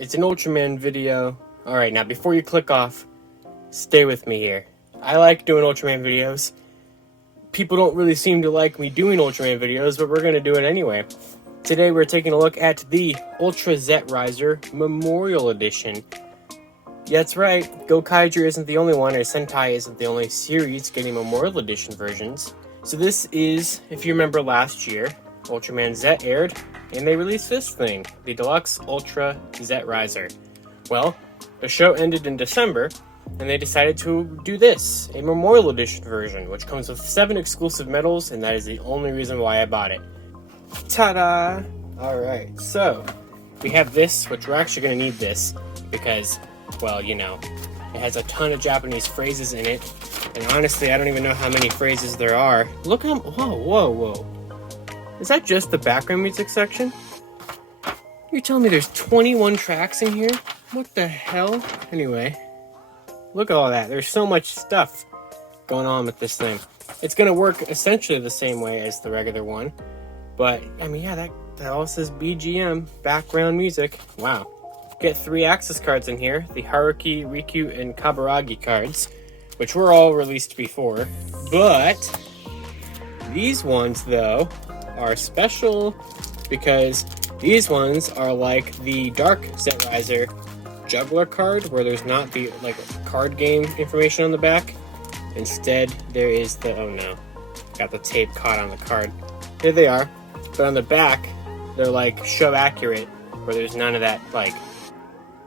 It's an Ultraman video. Alright, now before you click off, stay with me here. I like doing Ultraman videos. People don't really seem to like me doing Ultraman videos, but we're going to do it anyway. Today we're taking a look at the Ultra Zet Riser Memorial Edition. Yeah, that's right, Gokaiger isn't the only one, or Sentai isn't the only series getting Memorial Edition versions. So this is, if you remember last year, Ultraman Zet aired, and they released this thing, the Deluxe Ultra Zet Riser. Well, the show ended in December, and they decided to do this, a Memorial Edition version, which comes with 7 exclusive medals, and that is the only reason why I bought it. Ta-da! Alright, so, we have this, which we're actually going to need this, because, well, you know, it has a ton of Japanese phrases in it, and honestly, I don't even know how many phrases there are. Look how, whoa. Is that just the background music section? You're telling me there's 21 tracks in here? What the hell? Anyway, look at all that. There's so much stuff going on with this thing. It's going to work essentially the same way as the regular one. But, I mean, yeah, that all says BGM, background music. Wow. Get 3 Axis cards in here. The Haruki, Riku, and Kaburagi cards, which were all released before. But these ones, though, are special because these ones are like the Dark Zet Riser Juggler card, where there's not the card game information on the back. Instead, there is the, oh no, got the tape caught on the card. Here they are, but on the back, they're like show accurate, where there's none of that like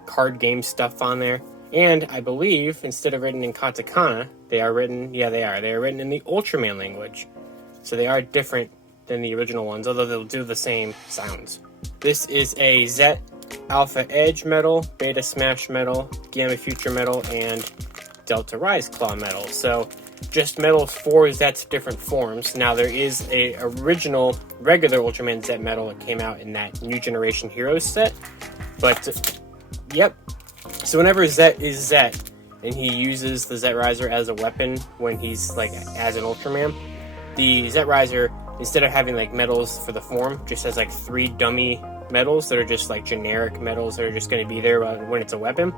card game stuff on there. And I believe instead of written in katakana, they are written in the Ultraman language. So they are different than the original ones, although they'll do the same sounds. This is a Zet Alpha Edge medal, Beta Smash medal, Gamma Future medal, and Delta Rise Claw medal. So just medals for Zet's different forms. Now there is a original regular Ultraman Zet medal that came out in that New Generation Heroes set. But, yep. So whenever Zet is Zet, and he uses the Zet Riser as a weapon when he's like as an Ultraman, the Zet Riser, instead of having like medals for the form, just has like 3 dummy medals that are just like generic medals that are just going to be there when it's a weapon.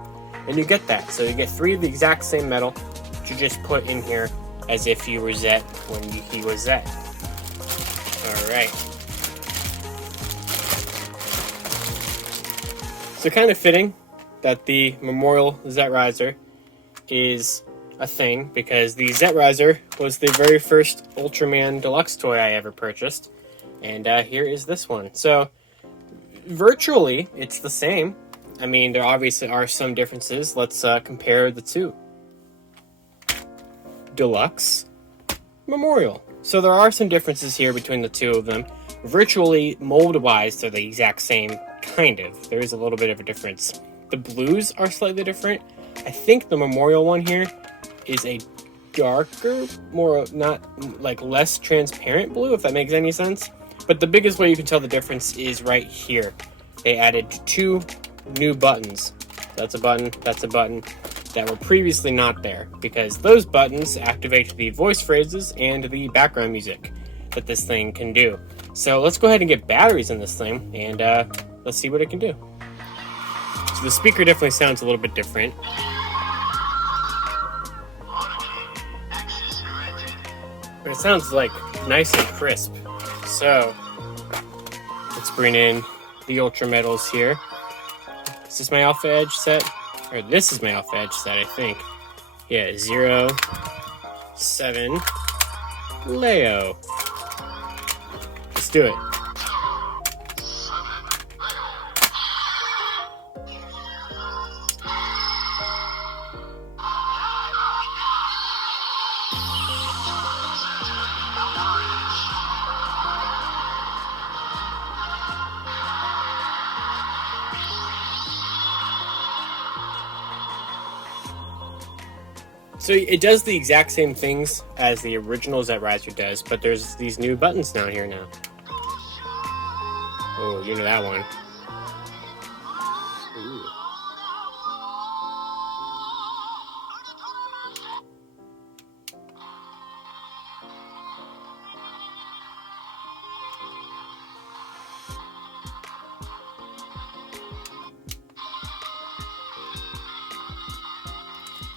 And you get that. So you get 3 of the exact same medal that you just put in here as if you were Zet when he was Zet. Alright. So kind of fitting that the Memorial Zet Riser is a thing, because the Zet Riser was the very first Ultraman Deluxe toy I ever purchased, and here is this one. So virtually it's the same. I mean, there obviously are some differences. Let's compare the two. Deluxe, Memorial. So there are some differences here between the two of them. Virtually, mold-wise, they're the exact same, kind of. There is a little bit of a difference. The blues are slightly different. I think the Memorial one here is a darker, more not like less transparent blue, if that makes any sense. But the biggest way you can tell the difference is right here. They added 2 new buttons. That's a button that were previously not there, because those buttons activate the voice phrases and the background music that this thing can do. So let's go ahead and get batteries in this thing, and let's see what it can do. So the speaker definitely sounds a little bit different. But it sounds like nice and crisp. So let's bring in the Ultra medals here. Is this my Alpha Edge set? Or this is my Alpha Edge set, I think. Yeah, 0, 7, Leo. Let's do it. So it does the exact same things as the original Zet Riser does, but there's these new buttons down here now. Oh, you know that one. Ooh.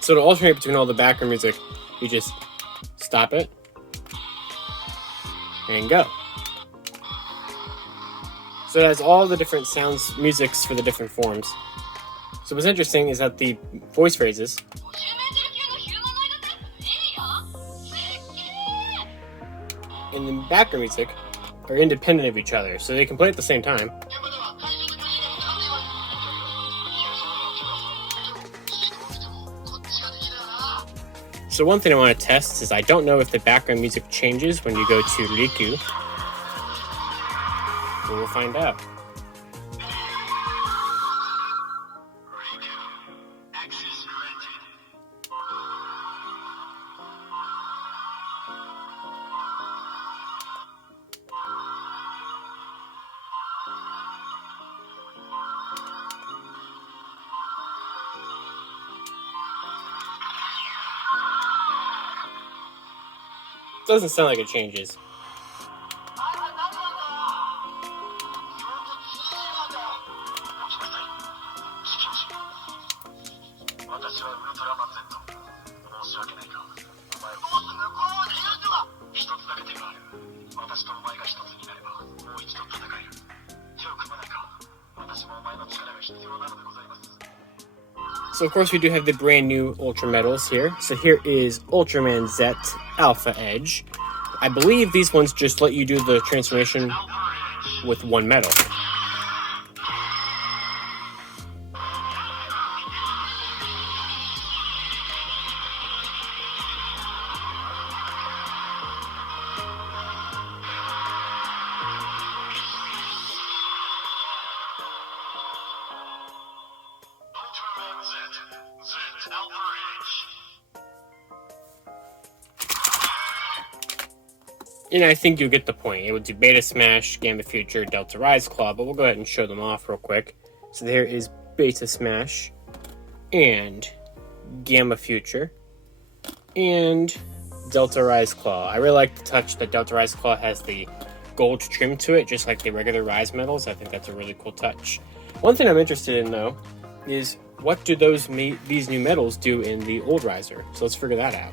So to alternate between all the background music, you just stop it and go. So it has all the different sounds, musics for the different forms. So what's interesting is that the voice phrases and the background music are independent of each other, so they can play at the same time. So one thing I want to test is I don't know if the background music changes when you go to Riku. But we'll find out. Doesn't sound like it changes. So of course we do have the brand new Ultra Metals here. So here is Ultraman Z Alpha Edge. I believe these ones just let you do the transformation with one metal. And I think you'll get the point. It would do Beta Smash, Gamma Future, Delta Rise Claw, but we'll go ahead and show them off real quick. So there is Beta Smash, and Gamma Future, and Delta Rise Claw. I really like the touch that Delta Rise Claw has the gold trim to it, just like the regular Rise Metals. I think that's a really cool touch. One thing I'm interested in, though, is what do these new metals do in the old Riser? So let's figure that out.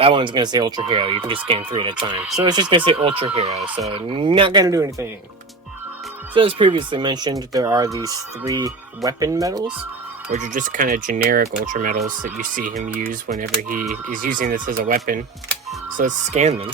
That one's going to say Ultra Hero. You can just scan 3 at a time. So it's just going to say Ultra Hero. So not going to do anything. So as previously mentioned, there are these 3 weapon metals, which are just kind of generic Ultra Metals that you see him use whenever he is using this as a weapon. So let's scan them.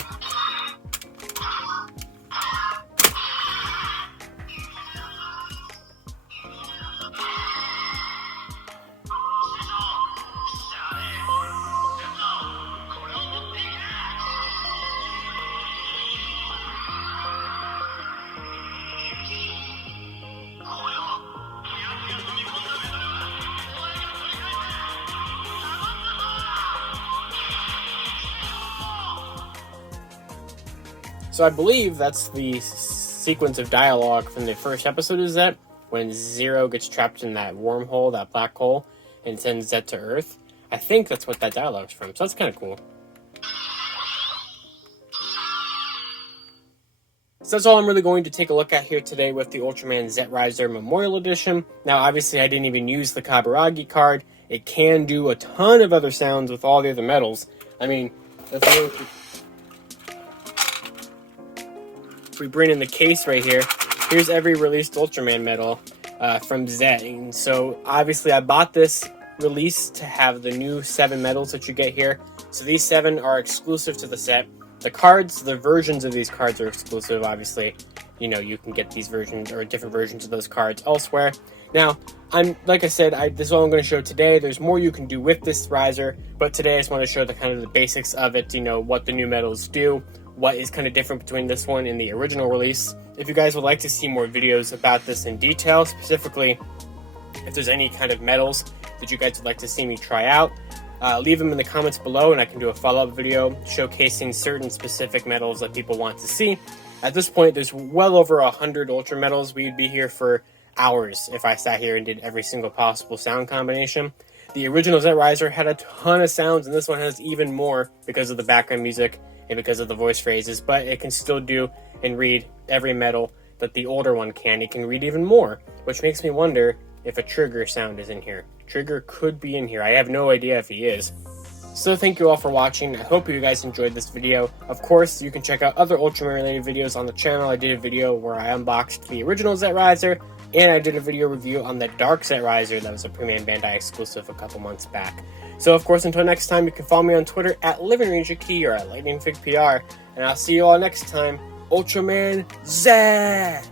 So I believe that's the sequence of dialogue from the first episode of Zet, when Zero gets trapped in that wormhole, that black hole, and sends Zet to Earth. I think that's what that dialogue's from, so that's kind of cool. So that's all I'm really going to take a look at here today with the Ultraman Z Riser Memorial Edition. Now, obviously, I didn't even use the Kaburagi card. It can do a ton of other sounds with all the other metals. I mean, if we bring in the case right here, here's every released Ultraman metal from Zet. And so, obviously, I bought this release to have the new 7 metals that you get here. So these 7 are exclusive to the set. The cards, the versions of these cards are exclusive, obviously. You know, you can get these versions or different versions of those cards elsewhere. Now, like I said, this is all I'm going to show today. There's more you can do with this riser, but today I just want to show the kind of the basics of it, you know, what the new metals do, what is kind of different between this one and the original release. If you guys would like to see more videos about this in detail, specifically if there's any kind of metals that you guys would like to see me try out, leave them in the comments below and I can do a follow-up video showcasing certain specific metals that people want to see. At this point, there's well over 100 Ultra metals. We'd be here for hours if I sat here and did every single possible sound combination. The original Z-Riser had a ton of sounds, and this one has even more because of the background music and because of the voice phrases, but it can still do and read every metal that the older one can. It can read even more, which makes me wonder if a Trigger sound is in here. Trigger could be in here. I have no idea if he is. So thank you all for watching. I hope you guys enjoyed this video. Of course, you can check out other Ultraman related videos on the channel. I did a video where I unboxed the original Z-Riser, and I did a video review on the Dark Z-Riser that was a Premium Bandai exclusive a couple months back. So of course, until next time, you can follow me on Twitter at LivingRangerKey or at LightningFigPR, and I'll see you all next time. Ultraman Z!